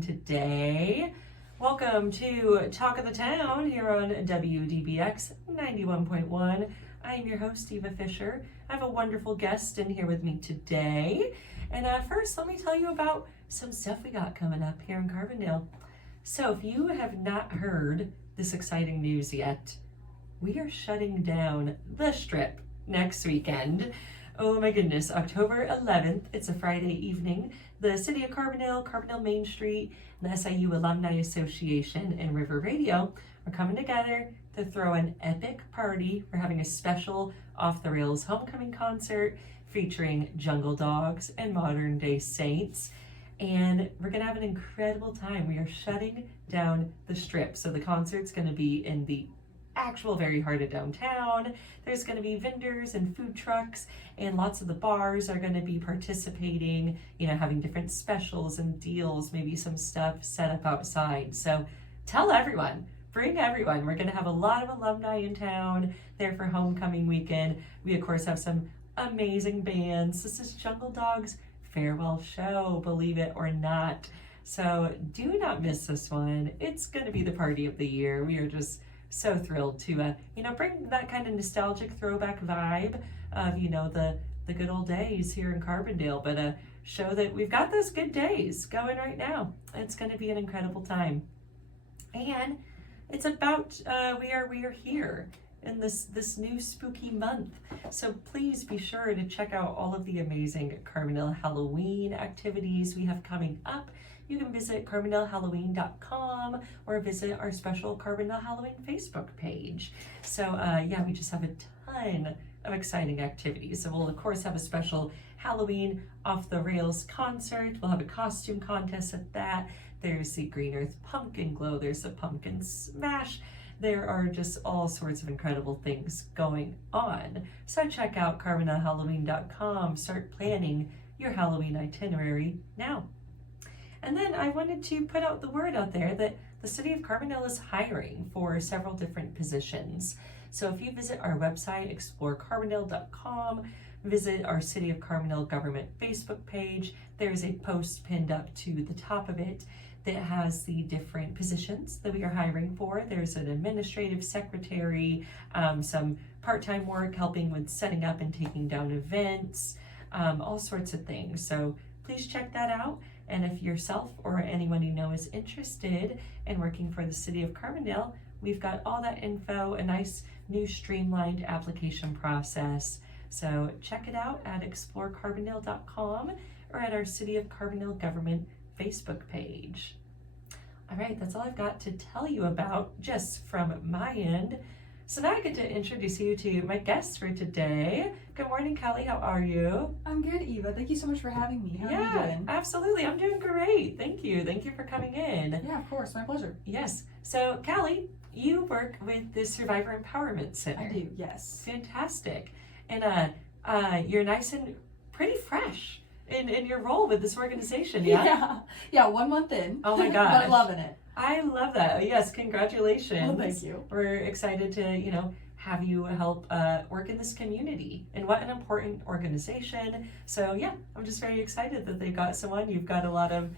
doing today? Welcome to Talk of the Town here on WDBX 91.1. I am your host, Eva Fisher. I have a wonderful guest in here with me today. And first, let me tell you about some stuff we got coming up here in Carbondale. So if you have not heard this exciting news yet, we are shutting down the Strip next weekend. Oh my goodness, October 11th, it's a Friday evening. The City of Carbondale, Carbondale Main Street, and the SIU Alumni Association and River Radio are coming together to throw an epic party. We're having a special Off the Rails homecoming concert featuring Jungle Dogs and Modern Day Saints. And we're gonna have an incredible time. We are shutting down the Strip. So the concert's gonna be in the actual very heart of downtown. There's going to be vendors and food trucks, and lots of the bars are going to be participating, having different specials and deals, maybe some stuff set up outside. So tell everyone, bring everyone. We're going to have a lot of alumni in town there for homecoming weekend. We of course have some amazing bands. This is Jungle Dogs' farewell show, believe it or not. So do not miss this one. It's going to be the party of the year. We are just so thrilled to bring that kind of nostalgic throwback vibe of the good old days here in Carbondale, but show that we've got those good days going right now. It's going to be an incredible time, and it's about we are here in this new spooky month. So please be sure to check out all of the amazing Carbondale Halloween activities we have coming up. You can visit CarbondaleHalloween.com or visit our special Carbondale Halloween Facebook page. So we just have a ton of exciting activities. So we'll of course have a special Halloween Off the Rails concert. We'll have a costume contest at that. There's the Green Earth Pumpkin Glow. There's the Pumpkin Smash. There are just all sorts of incredible things going on. So check out CarbondaleHalloween.com. Start planning your Halloween itinerary now. And then I wanted to put out the word out there that the City of Carbondale is hiring for several different positions. So if you visit our website, explorecarbondale.com, visit our City of Carbondale government Facebook page, there's a post pinned up to the top of it that has the different positions that we are hiring for. There's an administrative secretary, some part-time work helping with setting up and taking down events, all sorts of things. So please check that out. And if yourself or anyone you know is interested in working for the City of Carbondale, we've got all that info, a nice new streamlined application process. So check it out at explorecarbondale.com or at our City of Carbondale government Facebook page. All right, that's all I've got to tell you about just from my end. So now I get to introduce you to my guests for today. Good morning, Kelly. How are you? I'm good, Eva. Thank you so much for having me. How are you doing? Absolutely. I'm doing great. Thank you. Thank you for coming in. Yeah, of course. My pleasure. Yes. So, Kelly, you work with the Survivor Empowerment Center. I do, yes. Fantastic. And you're nice and pretty fresh in your role with this organization, yeah? Yeah, 1 month in. Oh my gosh. But loving it. I love that. Yes, congratulations. Oh, thank you. We're excited to, have you help work in this community. And what an important organization. So yeah, I'm just very excited that they got someone. You've got a lot of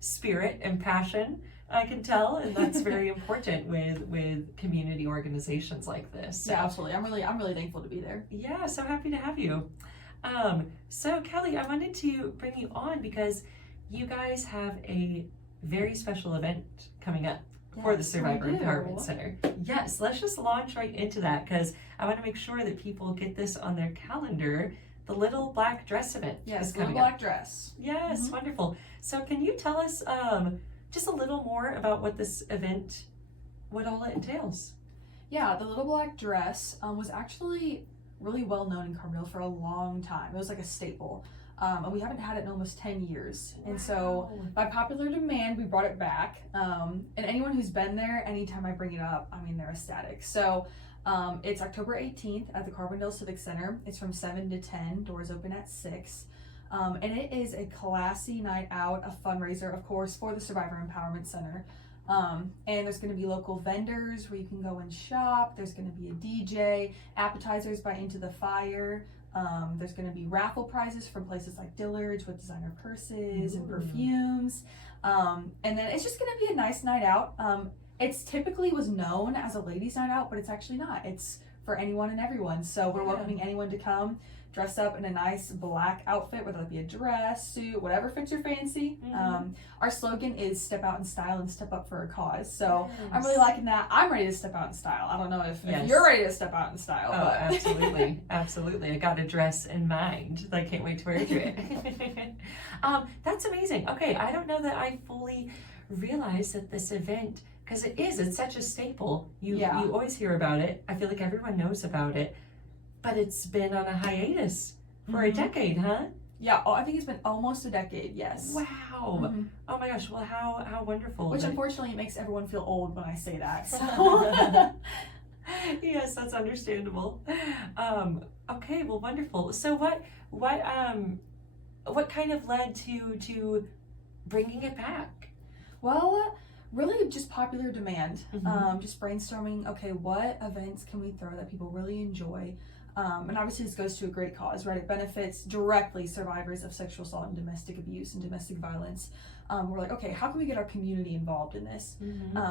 spirit and passion, I can tell, and that's very important with community organizations like this. So, yeah, absolutely. I'm really thankful to be there. Yeah, so happy to have you. So Kelly, I wanted to bring you on because you guys have a very special event coming up for the Survivor Empowerment Center. Yes, let's just launch right into that because I want to make sure that people get this on their calendar. The Little Black Dress event is coming up. Little Black Dress. Yes, wonderful. So can you tell us just a little more about what this event, what all it entails? Yeah, the Little Black Dress was actually really well known in Carbondale for a long time. It was like a staple. And we haven't had it in almost 10 years. And so by popular demand, we brought it back. And anyone who's been there, anytime I bring it up, they're ecstatic. So it's October 18th at the Carbondale Civic Center. It's from 7 to 10, doors open at 6. And it is a classy night out, a fundraiser, of course, for the Survivor Empowerment Center. And there's going to be local vendors where you can go and shop. There's going to be a DJ, appetizers by Into the Fire. There's going to be raffle prizes from places like Dillard's with designer purses and perfumes. And then it's just gonna be a nice night out. It's typically was known as a ladies' night out, but it's actually not. It's for anyone and everyone. So we're welcoming anyone to come, dress up in a nice black outfit, whether it be a dress, suit, whatever fits your fancy. Our slogan is step out in style and step up for a cause. So I'm really liking that. I'm ready to step out in style. I don't know if you're ready to step out in style. Oh, but. absolutely. Absolutely. I got a dress in mind. I can't wait to wear it. That's amazing. Okay. I don't know that I fully realized that this event, because it's such a staple. You always hear about it. I feel like everyone knows about it. But it's been on a hiatus for a decade, huh? Yeah, I think it's been almost a decade, yes. Wow. Oh my gosh, well, how wonderful. Which unfortunately makes everyone feel old when I say that. So. Yes, that's understandable. Okay, well, wonderful. So what kind of led to bringing it back? Well, really just popular demand. Just brainstorming, okay, what events can we throw that people really enjoy? And obviously this goes to a great cause, right? It benefits directly survivors of sexual assault and domestic abuse and domestic violence. We're like, okay, how can we get our community involved in this?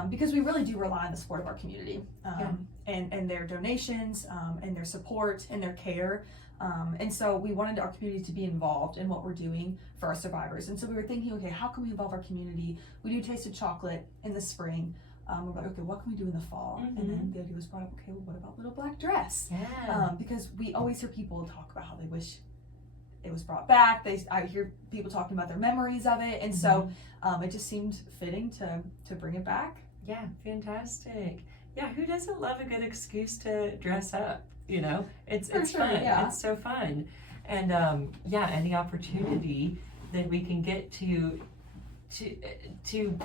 Because we really do rely on the support of our community and their donations and their support and their care. And so we wanted our community to be involved in what we're doing for our survivors. And so we were thinking, okay, how can we involve our community? We do Taste of Chocolate in the spring. We're like, okay, what can we do in the fall? And then the idea was brought up, okay, well, what about Little Black Dress? Because we always hear people talk about how they wish it was brought back. I hear people talking about their memories of it. And so it just seemed fitting to bring it back. Yeah, fantastic. Yeah, who doesn't love a good excuse to dress up? You know, it's fun. Yeah. It's so fun. And any opportunity that we can get to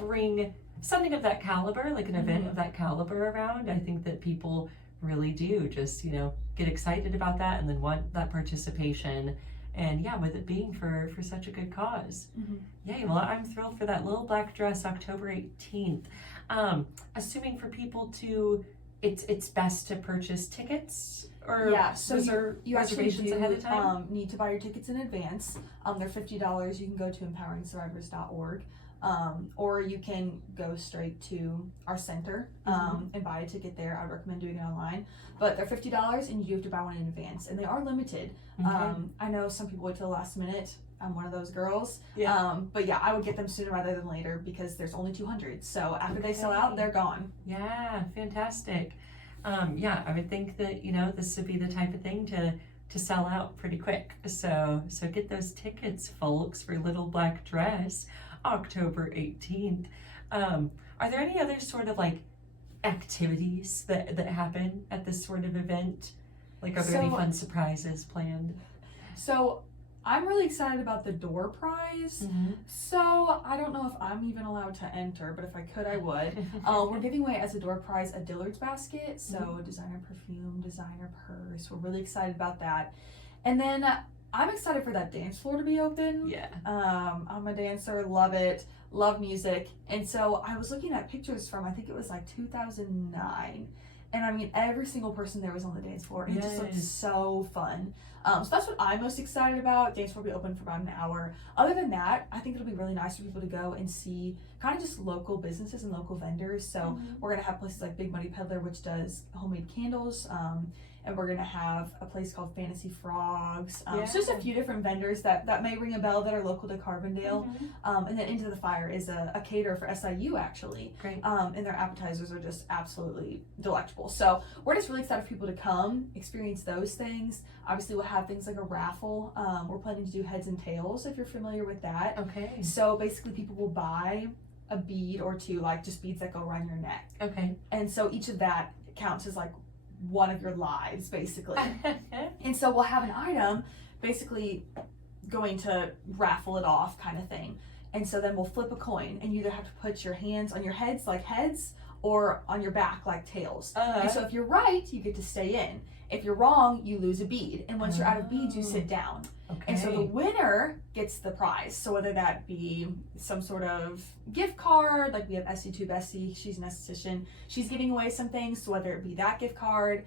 bring something of that caliber, like an event of that caliber around, I think that people really do just, get excited about that and then want that participation. And with it being for such a good cause. Yay, well, I'm thrilled for that Little Black Dress, October 18th. Assuming for people it's best to purchase tickets or you reservations ahead of time? Need to buy your tickets in advance. They're $50. You can go to empoweringsurvivors.org. Or you can go straight to our center and buy a ticket there. I recommend doing it online. But they're $50 and you do have to buy one in advance. And they are limited. I know some people wait till the last minute. I'm one of those girls. But I would get them sooner rather than later because there's only 200. So after they sell out, they're gone. Yeah, fantastic. I would think that, this would be the type of thing to sell out pretty quick. So get those tickets, folks, for Little Black Dress, October 18th. Are there any other sort of activities that happen at this sort of event? Are there any fun surprises planned? So I'm really excited about the door prize. So I don't know if I'm even allowed to enter, but if I could, I would. We're giving away as a door prize a Dillard's basket. So designer perfume, designer purse. We're really excited about that. And then I'm excited for that dance floor to be open. I'm a dancer, love it, love music. And so I was looking at pictures from, I think it was 2009. And I mean, every single person there was on the dance floor. And it just looked so fun. So that's what I'm most excited about. Dance floor will be open for about an hour. Other than that, I think it'll be really nice for people to go and see kind of just local businesses and local vendors. So we're going to have places like Big Muddy Peddler, which does homemade candles. And we're going to have a place called Fantasy Frogs. So just a few different vendors that may ring a bell that are local to Carbondale. And then Into the Fire is a caterer for SIU, actually. Great. And their appetizers are just absolutely delectable. So we're just really excited for people to come, experience those things. Obviously, we'll have things like a raffle. We're planning to do heads and tails, if you're familiar with that. Okay. So basically, people will buy a bead or two, just beads that go around your neck. Okay. And so each of that counts as one of your lives, basically. And so we'll have an item basically going to raffle it off kind of thing. And so then we'll flip a coin and you either have to put your hands on your heads like heads or on your back like tails. And so if you're right, you get to stay in. If you're wrong, you lose a bead. And once you're out of beads, you sit down. Okay. And so the winner gets the prize. So whether that be some sort of gift card, like we have SC2 Bessie, she's an esthetician, she's giving away some things. So whether it be that gift card,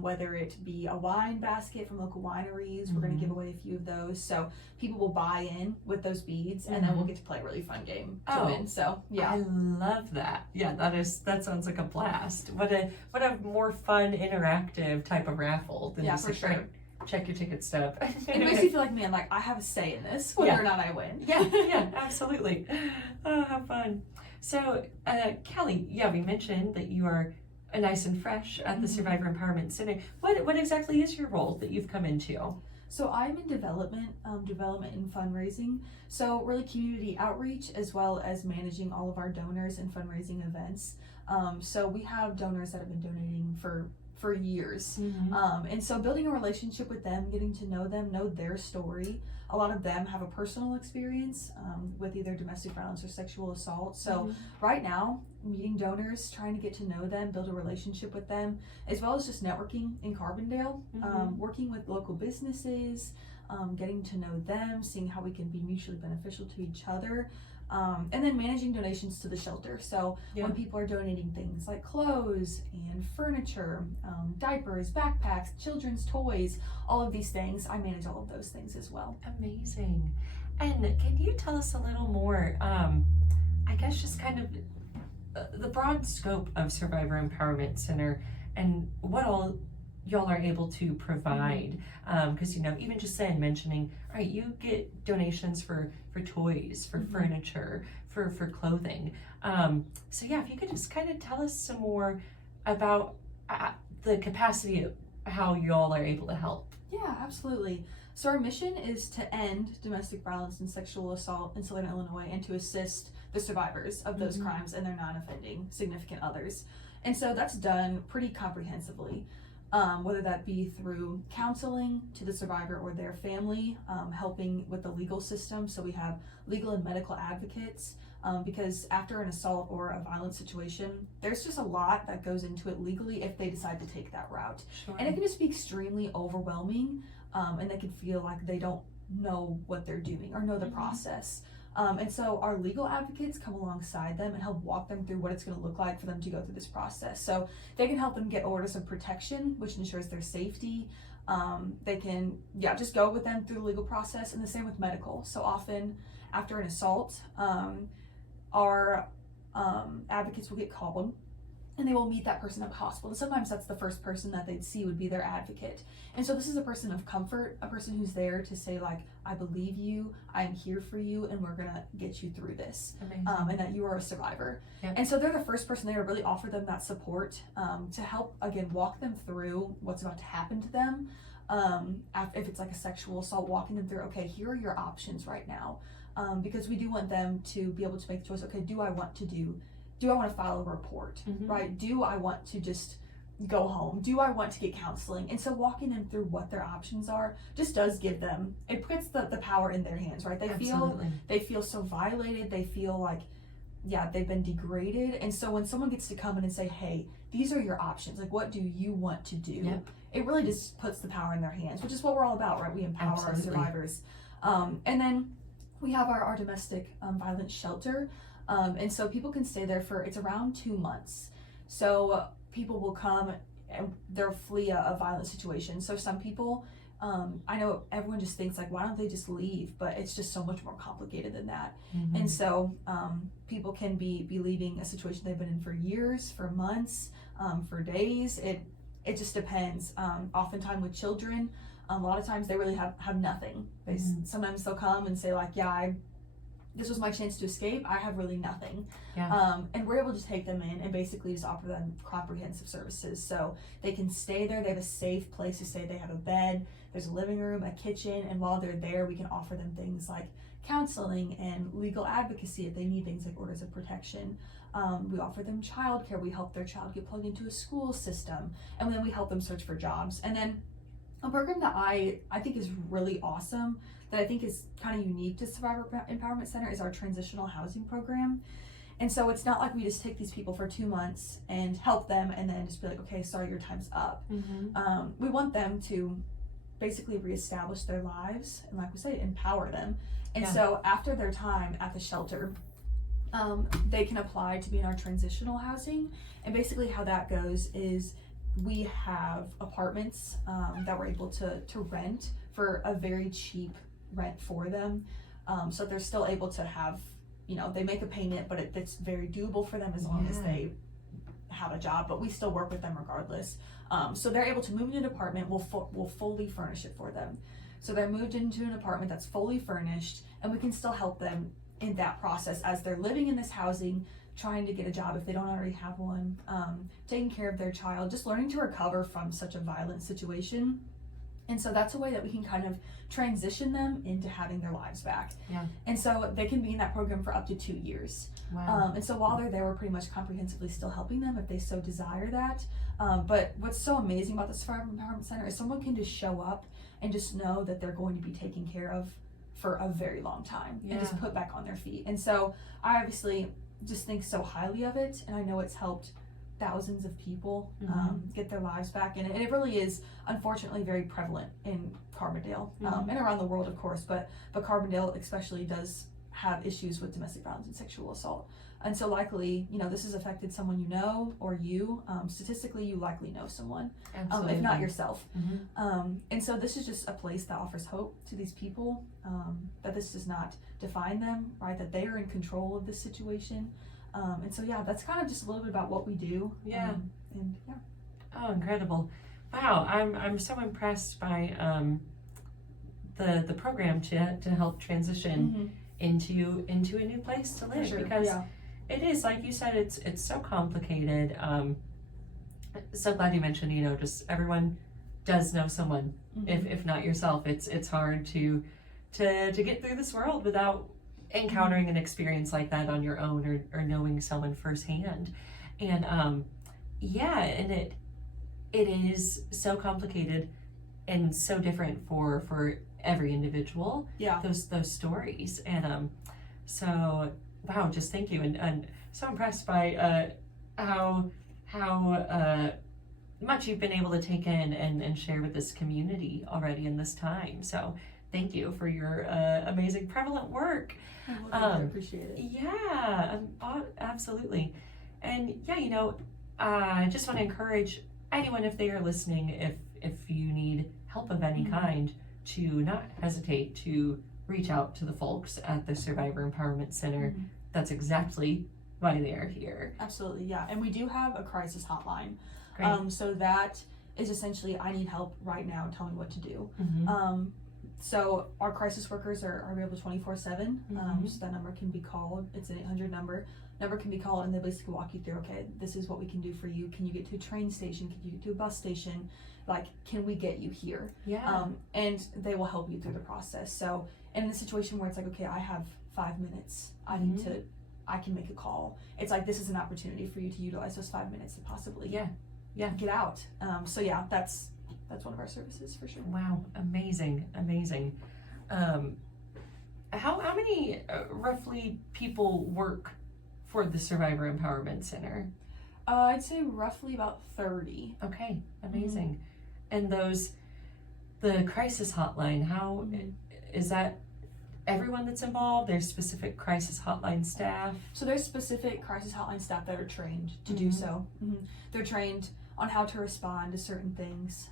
whether it be a wine basket from local wineries, we're going to give away a few of those. So people will buy in with those beads, and then we'll get to play a really fun game to win. So yeah, I love that. Yeah, that sounds like a blast. What a more fun, interactive type of raffle than just for like, sure. right, check your ticket stub. It makes you feel like, man, like I have a say in this, whether or not I win. Yeah, absolutely. Oh, how fun. So, Kelly, we mentioned that you are nice and fresh at the Survivor Empowerment Center. What exactly is your role that you've come into? So I'm in development and fundraising. So really community outreach, as well as managing all of our donors and fundraising events. So we have donors that have been donating for years. And so building a relationship with them, getting to know them, know their story. A lot of them have a personal experience with either domestic violence or sexual assault. So right now, meeting donors, trying to get to know them, build a relationship with them, as well as just networking in Carbondale, working with local businesses, getting to know them, seeing how we can be mutually beneficial to each other. And then managing donations to the shelter. So when people are donating things like clothes and furniture, diapers, backpacks, children's toys, all of these things, I manage all of those things as well. Amazing. And can you tell us a little more, I guess just kind of the broad scope of Survivor Empowerment Center and what all y'all are able to provide? Because, even just mentioning, all right, you get donations for toys, for furniture, for clothing. So if you could just kind of tell us some more about the capacity of how y'all are able to help. Yeah, absolutely. So our mission is to end domestic violence and sexual assault in Southern Illinois and to assist the survivors of those crimes and their non-offending significant others. And so that's done pretty comprehensively. Whether that be through counseling to the survivor or their family, helping with the legal system. So we have legal and medical advocates, because after an assault or a violent situation, there's just a lot that goes into it legally if they decide to take that route. Sure. And it can just be extremely overwhelming, and they can feel like they don't know what they're doing or know the process. And so our legal advocates come alongside them and help walk them through what it's going to look like for them to go through this process. So they can help them get orders of protection, which ensures their safety. They can, just go with them through the legal process, and the same with medical. So often after an assault, our advocates will get called and they will meet that person at the hospital. And sometimes that's the first person that they'd see would be their advocate. And so this is a person of comfort, a person who's there to say, like, I believe you, I'm here for you, and we're gonna get you through this. And that you are a survivor. Yep. And so they're the first person there to really offer them that support, to help, again, walk them through what's about to happen to them. If it's like a sexual assault, walking them through, okay, here are your options right now. Because we do want them to be able to make the choice, okay, do I want to file a report, right? Do I want to just go home? Do I want to get counseling? And so walking them through what their options are just does give them, it puts the power in their hands, right? They feel so violated. They feel like, they've been degraded. And so when someone gets to come in and say, hey, these are your options, like, what do you want to do? Yep. It really just puts the power in their hands, which is what we're all about, right? We empower our survivors. And then we have our domestic violence shelter. And so people can stay there it's around 2 months. So people will come and they'll flee a violent situation. So some people, I know everyone just thinks like, why don't they just leave? But it's just so much more complicated than that. And so people can be leaving a situation they've been in for years, for months, for days. It just depends. Oftentimes with children, a lot of times they really have nothing. Sometimes they'll come and say like, this was my chance to escape. I have really nothing. And we're able to take them in and basically just offer them comprehensive services. So they can stay there. They have a safe place to stay. They have a bed, there's a living room, a kitchen. And while they're there, we can offer them things like counseling and legal advocacy if they need things like orders of protection. We offer them childcare. We help their child get plugged into a school system. And then we help them search for jobs. And then a program that I think is really awesome, that I think is kind of unique to Survivor Empowerment Center, is our transitional housing program. And so it's not like we just take these people for 2 months and help them and then just be like, okay, sorry, your time's up. We want them to basically reestablish their lives and, like we say, empower them. And so after their time at the shelter, they can apply to be in our transitional housing. And basically how that goes is we have apartments that we're able to rent for a very cheap rent for them. So they're still able to have, they make a payment, but it's very doable for them as long as they have a job, but we still work with them regardless. So they're able to move into an apartment, we'll fully furnish it for them. So they're moved into an apartment that's fully furnished, and we can still help them in that process as they're living in this housing, trying to get a job if they don't already have one, taking care of their child, just learning to recover from such a violent situation. And so that's a way that we can kind of transition them into having their lives back. And so they can be in that program for up to 2 years. And so while they're there, we're pretty much comprehensively still helping them if they so desire that. But what's so amazing about the Survivor Empowerment Center is someone can just show up and just know that they're going to be taken care of for a very long time and just put back on their feet. And so I obviously just think so highly of it, and I know it's helped thousands of people get their lives back, and it really is unfortunately very prevalent in Carbondale and around the world, of course, but Carbondale especially does have issues with domestic violence and sexual assault. And so likely, this has affected someone you know, or you, statistically, you likely know someone, if not yourself. And so this is just a place that offers hope to these people, that this does not define them, right? That they are in control of this situation. And so, that's kind of just a little bit about what we do. Oh, incredible. Wow, I'm so impressed by the program to help transition into a new place to live, because it is, like you said, it's so complicated. So glad you mentioned, just everyone does know someone. If not yourself, it's hard to get through this world without encountering an experience like that on your own, or knowing someone firsthand. And and it is so complicated and so different for every individual. Those stories. And so wow, just thank you, and so impressed by how much you've been able to take in and share with this community already in this time. So thank you for your amazing prevalent work. I appreciate it. Absolutely. And I just want to encourage anyone, if they are listening, if you need help of any kind, to not hesitate to reach out to the folks at the Survivor Empowerment Center. That's exactly why they are here. Absolutely, and we do have a crisis hotline. Great. So that is essentially, I need help right now, tell me what to do. So our crisis workers are available 24/7. So that number can be called. It's an 800 number can be called, and they basically walk you through, okay, this is what we can do for you. Can you get to a train station? Can you get to a bus station? Like, can we get you here? And they will help you through the process. So in a situation where it's like, okay, I have 5 minutes, I can make a call. It's like, this is an opportunity for you to utilize those 5 minutes to possibly get out. So that's one of our services for sure. Wow, amazing. How many roughly people work for the Survivor Empowerment Center? I'd say roughly about 30. Okay, amazing. And the crisis hotline, how is that? Everyone that's involved? There's specific crisis hotline staff? So there's specific crisis hotline staff that are trained to do so. They're trained on how to respond to certain things,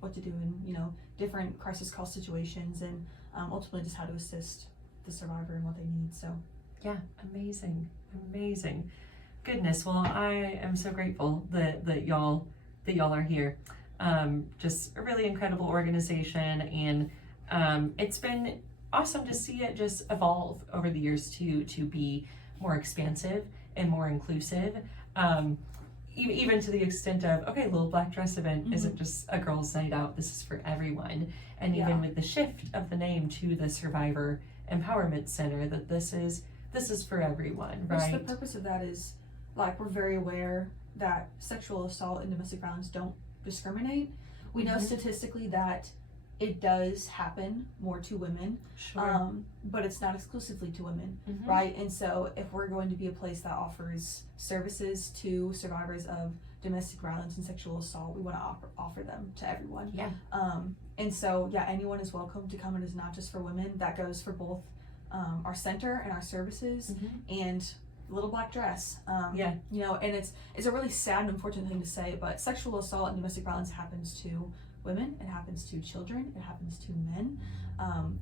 what to do in different crisis call situations, and ultimately just how to assist the survivor and what they need. So amazing. Goodness, well, I am so grateful that y'all are here. Just a really incredible organization, and it's been awesome to see it just evolve over the years to be more expansive and more inclusive. Even to the extent of, okay, Little Black Dress Event isn't just a girls' night out, this is for everyone. And even with the shift of the name to the Survivor Empowerment Center, that this is for everyone, right? The purpose of that is, like, we're very aware that sexual assault and domestic violence don't discriminate. We know statistically that it does happen more to women, Sure. but it's not exclusively to women, Mhm. right? And so if we're going to be a place that offers services to survivors of domestic violence and sexual assault, we want to offer them to everyone. Yeah. And so, yeah, anyone is welcome to come. It is not just for women. That goes for both our center and our services and Little Black Dress. Yeah. You know, and it's a really sad and unfortunate thing to say, but sexual assault and domestic violence happens to women, it happens to children, it happens to men,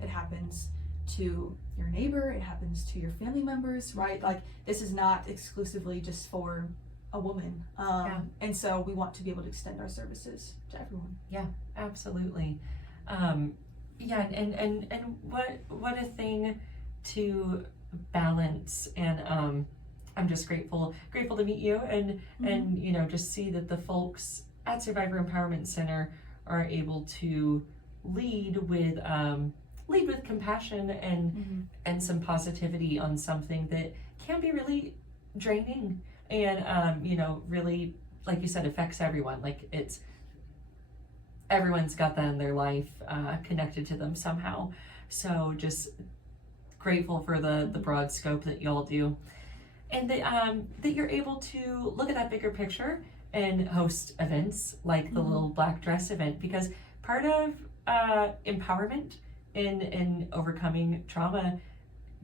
it happens to your neighbor, it happens to your family members, right? Like, this is not exclusively just for a woman. And so we want to be able to extend our services to everyone. Yeah, absolutely. Yeah, and what a thing to balance. And I'm just grateful to meet you and you know, just see that the folks at Survivor Empowerment Center are able to lead with compassion and some positivity on something that can be really draining and you know, really, like you said, affects everyone. Like, everyone's got that in their life connected to them somehow. So just grateful for the broad scope that y'all do, and that you're able to look at that bigger picture and host events like the Little Black Dress event, because part of empowerment in overcoming trauma,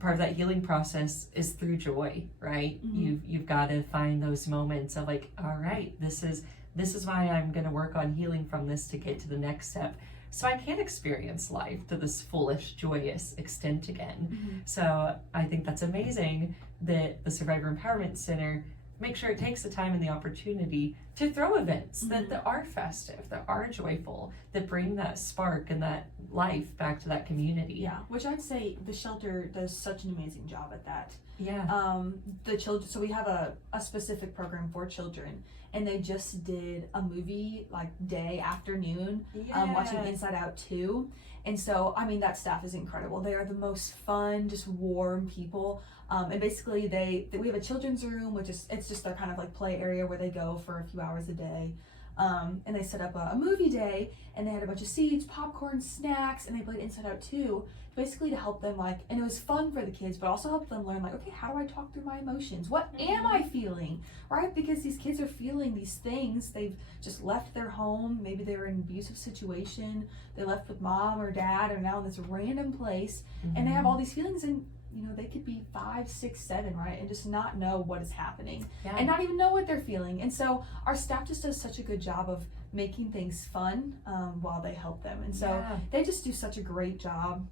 part of that healing process is through joy, right? You've got to find those moments of like, all right, this is why I'm going to work on healing from this to get to the next step, so I can experience life to this foolish, joyous extent again. So I think that's amazing that the Survivor Empowerment Center make sure it takes the time and the opportunity to throw events that are festive, that are joyful, that bring that spark and that life back to that community. Yeah, which I'd say the shelter does such an amazing job at that. Yeah. The children, so we have a specific program for children, and they just did a movie like day afternoon, watching Inside Out 2. And so, I mean, that staff is incredible. They are the most fun, just warm people. And basically we have a children's room, which is, it's just their kind of like play area where they go for a few hours a day. And they set up a movie day, and they had a bunch of seats, popcorn, snacks, and they played Inside Out 2, basically to help them, like, and it was fun for the kids, but also helped them learn, like, okay, how do I talk through my emotions? What am I feeling, right? Because these kids are feeling these things. They've just left their home. Maybe they were in an abusive situation. They left with mom or dad, or now in this random place, and they have all these feelings, and you know, they could be 5, 6, 7, right? And just not know what is happening and not even know what they're feeling. And so our staff just does such a good job of making things fun while they help them. And so they just do such a great job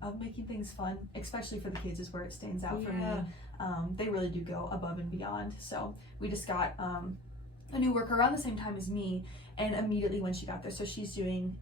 of making things fun, especially for the kids is where it stands out for me. They really do go above and beyond. So we just got a new worker around the same time as me, and immediately when she got there, so she's doing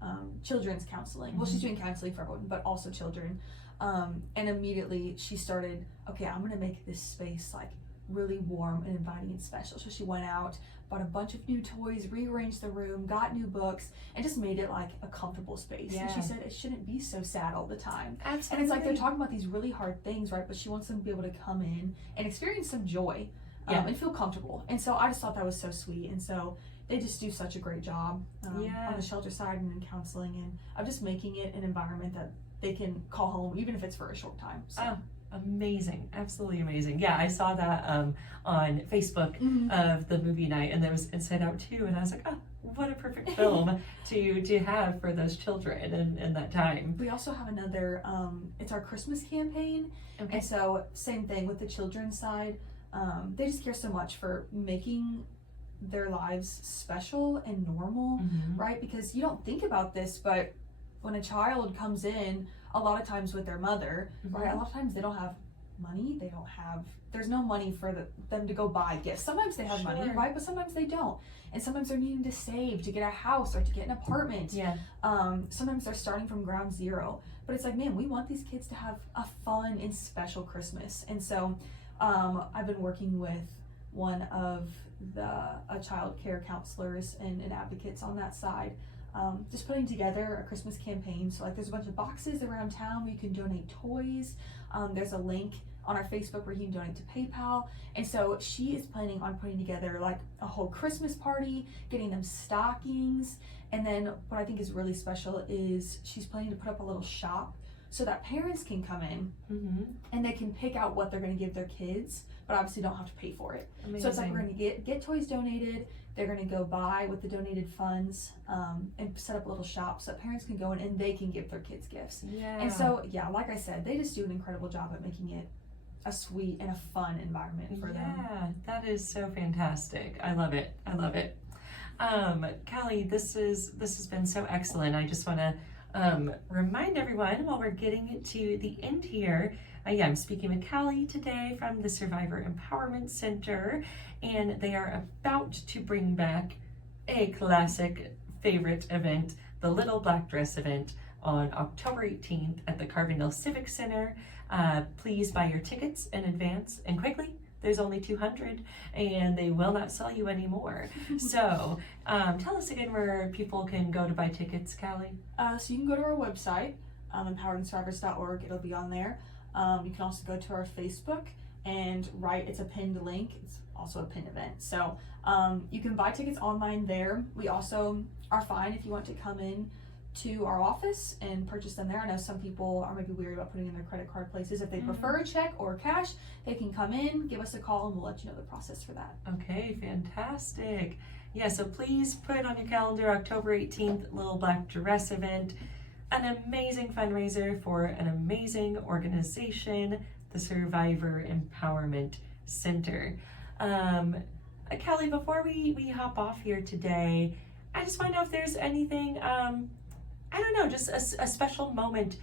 children's counseling. Well, she's doing counseling for everyone, but also children. And immediately she started, okay, I'm gonna make this space like really warm and inviting and special. So she went out, bought a bunch of new toys, rearranged the room, got new books, and just made it like a comfortable space. And she said it shouldn't be so sad all the time. Absolutely. And it's like they're talking about these really hard things, right? But she wants them to be able to come in and experience some joy and feel comfortable. And so I just thought that was so sweet. And so they just do such a great job on the shelter side and in counseling, and of just making it an environment that they can call home, even if it's for a short time. So. Amazing, absolutely amazing. Yeah, I saw that on Facebook of the movie night, and there was Inside Out 2, and I was like, oh, what a perfect film to have for those children in that time. We also have another, it's our Christmas campaign, and so same thing with the children's side. They just care so much for making their lives special and normal, right? Because you don't think about this, but when a child comes in, a lot of times with their mother, right? A lot of times they don't have money. There's no money for them to go buy gifts. Sometimes they have money, right? But sometimes they don't. And sometimes they're needing to save to get a house or to get an apartment. Sometimes they're starting from ground zero. But it's like, man, we want these kids to have a fun and special Christmas. And so I've been working with one of the child care counselors and advocates on that side, just putting together a Christmas campaign. So like there's a bunch of boxes around town where you can donate toys. There's a link on our Facebook where you can donate to PayPal. And so she is planning on putting together like a whole Christmas party, getting them stockings. And then what I think is really special is she's planning to put up a little shop so that parents can come in and they can pick out what they're going to give their kids, but obviously don't have to pay for it. Amazing. So it's like we're going to get toys donated. They're going to go buy with the donated funds and set up a little shop so that parents can go in and they can give their kids gifts. Yeah. And so, yeah, like I said, they just do an incredible job at making it a sweet and a fun environment for them. Yeah, that is so fantastic. I love it. I love it. Callie, this has been so excellent. I just want to remind everyone while we're getting to the end here, I'm speaking with Callie today from the Survivor Empowerment Center, and they are about to bring back a classic favorite event, the Little Black Dress event, on October 18th at the Carbondale Civic Center. Please buy your tickets in advance and quickly. There's only 200 and they will not sell you anymore. So tell us again where people can go to buy tickets, Callie. So you can go to our website, empoweringsurvivors.org. It'll be on there. You can also go to our Facebook and it's a pinned link. It's also a pinned event. So you can buy tickets online there. We also are fine if you want to come in to our office and purchase them there. I know some people are maybe weary about putting in their credit card places. If they prefer a check or cash, they can come in, give us a call, and we'll let you know the process for that. Okay, fantastic. Yeah, so please put it on your calendar, October 18th, Little Black Dress event. An amazing fundraiser for an amazing organization, the Survivor Empowerment Center. Callie, before we hop off here today, I just want to know if there's anything, I don't know, just a special moment,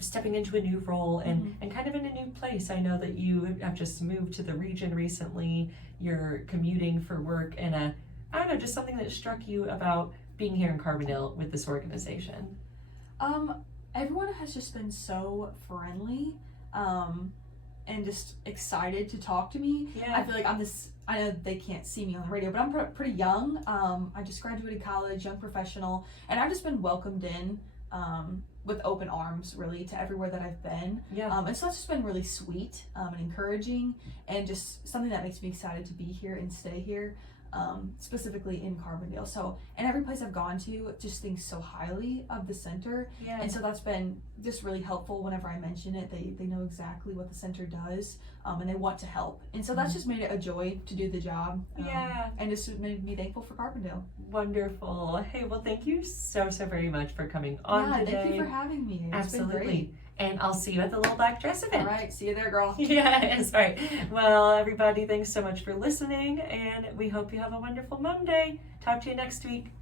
stepping into a new role and kind of in a new place. I know that you have just moved to the region recently. You're commuting for work, and I don't know, just something that struck you about being here in Carbondale with this organization. Everyone has just been so friendly and just excited to talk to me. Yeah. I feel like I know they can't see me on the radio, but I'm pretty young. I just graduated college, young professional, and I've just been welcomed in with open arms, really, to everywhere that I've been. Yeah. And so it's just been really sweet and encouraging, and just something that makes me excited to be here and stay here, specifically in Carbondale. So, and every place I've gone to just thinks so highly of the center. Yeah. And so that's been just really helpful. Whenever I mention it, they know exactly what the center does, and they want to help. And so that's just made it a joy to do the job. Yeah. And just made me thankful for Carbondale. Wonderful. Hey, well, thank you so very much for coming on today. Thank you for having me. It's been Absolutely. great. And I'll see you at the Little Black Dress event. All right. See you there, girl. Yes, right. Well, everybody, thanks so much for listening, and we hope you have a wonderful Monday. Talk to you next week.